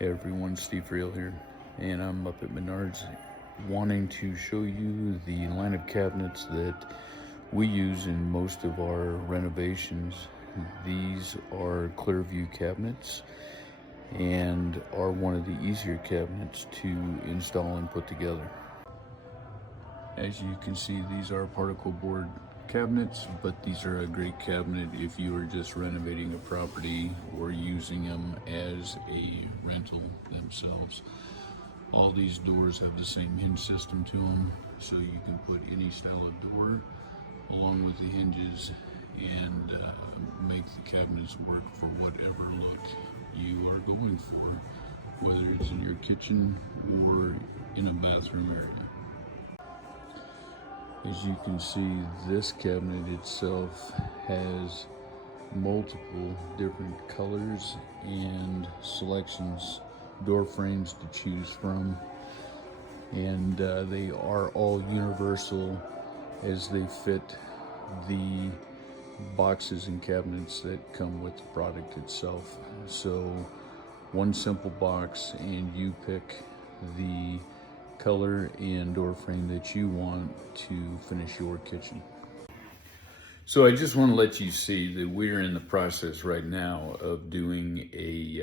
Hey everyone, Steve Reel here, and I'm up at Menards wanting to show you the line of cabinets that we use in most of our renovations. These are Klearvue cabinets and are one of the easier cabinets to install and put together. As you can see, these are particle board cabinets, but these are a great cabinet if you are just renovating a property or using them as a rental themselves. All these doors have the same hinge system to them, so you can put any style of door along with the hinges and make the cabinets work for whatever look you are going for, whether it's in your kitchen or in a bathroom area. As you can see, this cabinet itself has multiple different colors and selections, door frames to choose from, and they are all universal as they fit the boxes and cabinets that come with the product itself. So one simple box and you pick the color and door frame that you want to finish your kitchen. So I just want to let you see that we're in the process right now of doing a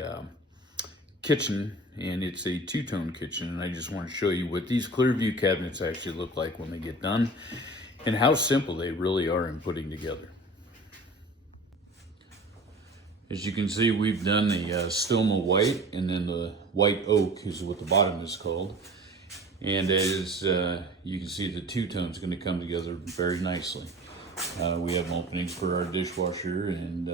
kitchen, and it's a two-tone kitchen, and I just want to show you what these Klearvue cabinets actually look like when they get done and how simple they really are in putting together. As you can see, we've done the Stoma white, and then the white oak is what the bottom is called. And as you can see, the two-tone is going to come together very nicely. We have openings for our dishwasher and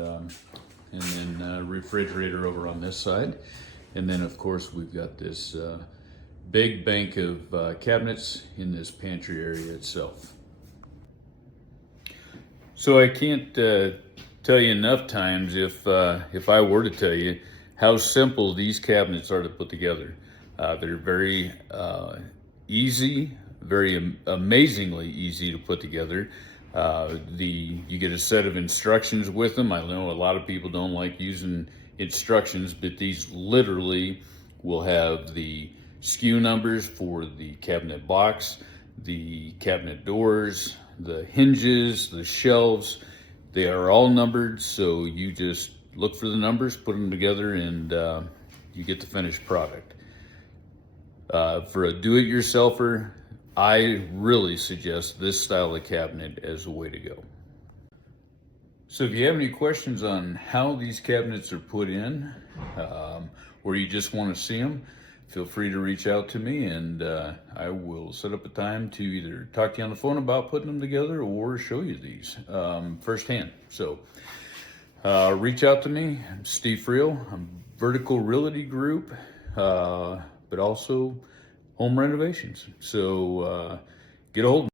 then refrigerator over on this side. And then, of course, we've got this big bank of cabinets in this pantry area itself. So I can't tell you enough times if I were to tell you how simple these cabinets are to put together. They're very easy, very amazingly easy to put together. You get a set of instructions with them. I know a lot of people don't like using instructions, but these literally will have the SKU numbers for the cabinet box, the cabinet doors, the hinges, the shelves. They are all numbered, so you just look for the numbers, put them together, and you get the finished product. For a do-it-yourselfer, I really suggest this style of cabinet as a way to go. So if you have any questions on how these cabinets are put in, or you just want to see them, feel free to reach out to me, and I will set up a time to either talk to you on the phone about putting them together or show you these firsthand. So reach out to me. I'm Steve Reel. I'm Vertical Realty Group, but also home renovations. So get a hold of me.